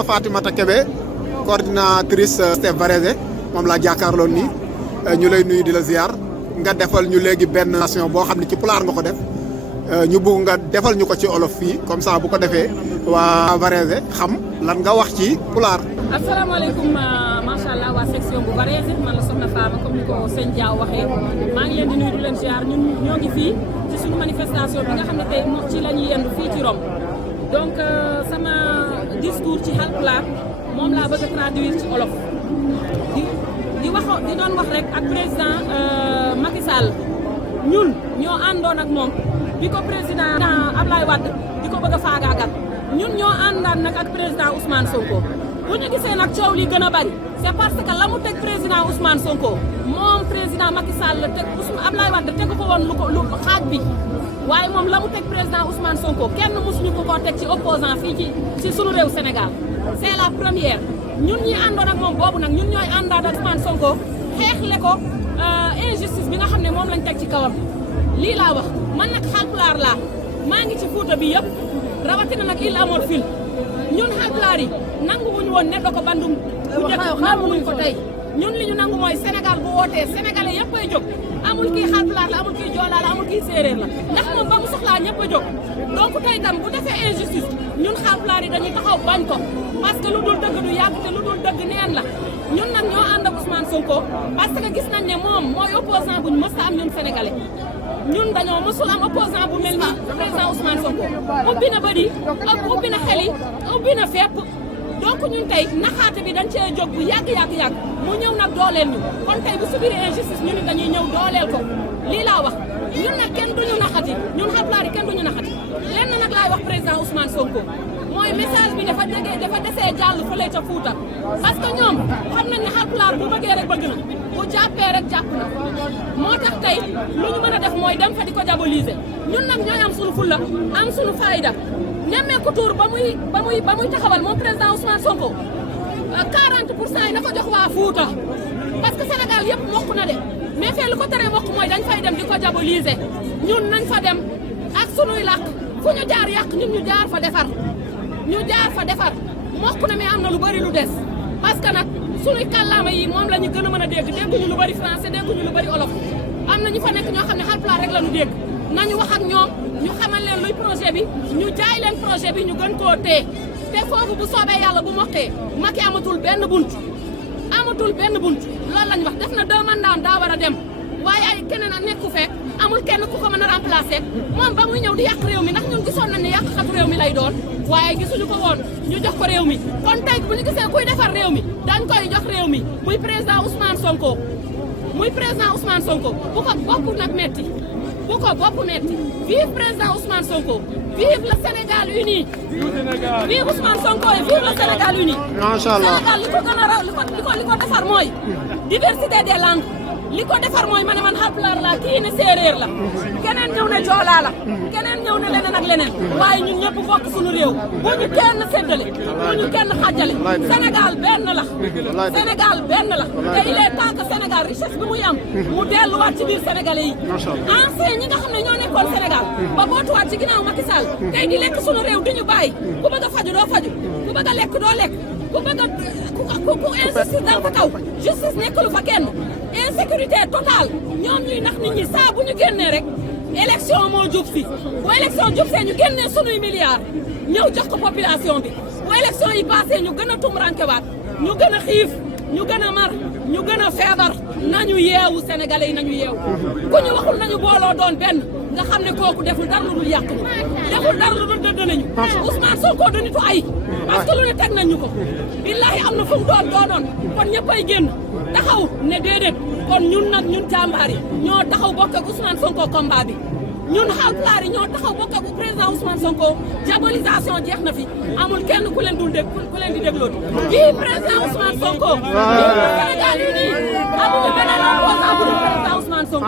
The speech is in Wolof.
soxna Fatimata Kébé coordinatrice Pastef Varese moom laa jàkkaarloon nii ñu lay nuyu di la ziar nga defal ñu léegi benn nation boo xam ne ci pulaar nga ko def ñu bëgg nga defal ñu ko ci olof fii comme ça bu ko defee waa Varese xam lan nga wax ci pulaar. asalaamaaleykum macha allah waa section bu Varese man la soxna Fama comme ni ko sëñ Diaw waxee maa ngi leen di nuyu di leen ziar ñun ñoo ngi fii ci suñu manifestation bi nga xam ne tey ci la ñuy yendu fii ci Rome donc sama discours ci Haalpulaar moom laa bëgg a traduire ci olof di doon wax rek ak président Macky Sall ñun ñoo àndoon ak moom bi ko président Ablaye Wade di ko bëgg a faagaagal ñun ñoo àndaan nag ak président Ousmane Sonko bu ñu gisee nag coow li gën a bari c'est parce que la mu teg président Ousmane Sonko moom président Macky Sall teg Ablaye Wade tegu ko woon lu xaaj bi waaye moom la mu teg président Ousmane Sonko kenn mosuñu ko koo teg ci opposant fii ci sunu réew Sénégal c'est la première ñun ñi àndoon ak moom boobu nag ñun ñooy àndaat ak Ousmane Sonko xeexle ko injustice bi nga xam ne moom lañ teg ci kawam lii laa wax man nag Haalpulaar laa maa ngi ci Fuuta bi yëpp rawatina nag Île à Morphil ñun Haalpulaar yi nangu wuñu woon neddo ko bandum bu njëkk nangu wuñ ko tey ñun li ñu nangu mooy Sénégal bu wootee sénégalais yëpp ay jóg amul kii Haalpulaar la amul kii Joolaa la amul kii séeréer la ndax moom ba mu soxlaa ñëpp a jóg donc tey tam bu defee injustice ñun Haalpulaar yi dañuy taxaw bañ ko parce que lu dul dëgg du yàgg te lu dul dëgg neen la ñun nag ñoo ànd ak Ousmane Sonko parce que gis nañ ne moom mooy opposant buñ mës a am ñun sénégalais ñun dañoo mësul am opposant bu mel ni président Ousmane Sonko ubbi na bëri ubbi na xel yi ubbi na fépp donc ñun tey naxaate bi dañ cee jóg bu yàgg mu ñëw nag dooleel ñu kon tey bu subir injustice ñu ni dañuy ñëw dooleel ko lii laa wax ñun nag kenn duñu naxati ñun Haalpulaar yi kenn duñu naxati lenn nag laay wax président Ousmane Sonko mooy message bi dafa desee jàll fële ca Fuuta parce que ñoom xam nañ ne Haalpulaar bu bëggee rek bëgg na bu jàppee rek jàpp na moo tax tey lu ñu mën a def mooy dem fa di ko diaboliser ñun nag ñooy am suñu fulla am suñu fayda nemmeeku tuur ba muy taxawal moom président Ousmane Sonko 40% yi na ko jox waa Fuuta parce que Sénégal yëpp mokk na de mais fee lu ko teree mokk mooy dañ fay dem di ko diaboliser ñun nañ fa dem ak sunuy làkk fu ñu jaar yàq ñun ñu jaar fa defar mokk na mais am na lu bari lu des parce que nag sunuy kàllaama yi moom la ñu gën a mën a dégguñu lu bari français dégguñu lu bari olof am na ñu fa nekk ñoo xam ne Haalpulaar rek la ñu dégg nañu wax ak ñoom ñu xamal leen luy projet bi ñu jaay leen projet bi ñu gën koo téye te foofu bu soobee yàlla bu mokkee Macky amatul benn bunt loolu lañ wax def na 2 mandats daa war a dem waaye ay keneen a nekku fekk amul kenn ku ko mën a remplacer moom ba muy ñëw di yàq réew mi ndax ñun gisoon nañ ne yàq xatu réew mi lay doon waaye gisuñu ko woon ñu jox ko réew mi kon tey bu ñu gisee kuy defar réew mi dañ koy jox réew mi muy président Ousmane Sonko bu ko bopp nag metti vive président Ousmane Sonko vive le Sénégal uni vive Ousmane Sonko et vive le Sénégal uni macha allah Sénégal li ko gën a raw li ko defar mooy diversité des langues li ko defar mooy ma ne man Haalpulaar la kii ne séeréer la keneen ñëw ne joolaa la keneen ñëw ne leneen ak leneen waaye ñun ñëpp bokk suñu réew bu ñu kenn séddale bu ñu kenn xàjjale Sénégal benn la te il est temps que Sénégal richesse bi muy am mu delluwaat ci biir sénégalais yi ancien ñi nga xam ne ñoo nekkoon Sénégal ba bootuwaat ci ginnaaw Macky Sall tey di lekk suñu réew di ñu bàyyi ku bëgg a faju doo faju ku bëgg a lekk doo lekk ku bëgg a ku injustice dal fa kaw justice nekkulu fa kenn insécurité totale ñoom ñuy nax nit ñi saa bu ñu génnee rek élection moo jub si bu élection jub see ñu génnee sunuy milliards ñëw jox ko population bi bu élection yi passé ñu gën a tumrankewaat ñu gën a xiif ñu gën a mar ñu gën a feebar nañu yeewu sénégalais yi nañu yeewu ku ñu waxul nañu booloo doon benn nga xam ne kooku deful dara lu dul yàq ñu deful dara lu dul dëdd nañu Ousmane Sonko du nitu ay parce que lu ne teg nañ ñu ko billahi am na fu mu doonoon kon ñëppay génn taxaw ne déedéet kon ñun nag ñun jàmbaar yi ñoo taxaw bokk ak Ousmane Sonko combat bi ñun Haalpulaar yi ñoo taxaw bokk ak président Ousmane Sonko diabolisation jeex na fi amul kenn ku leen dul dégg ku leen di déglooti bii président Ousmane Sonko bii Sénégal uni amul beneen opposant bu dul président Ousmane Sonko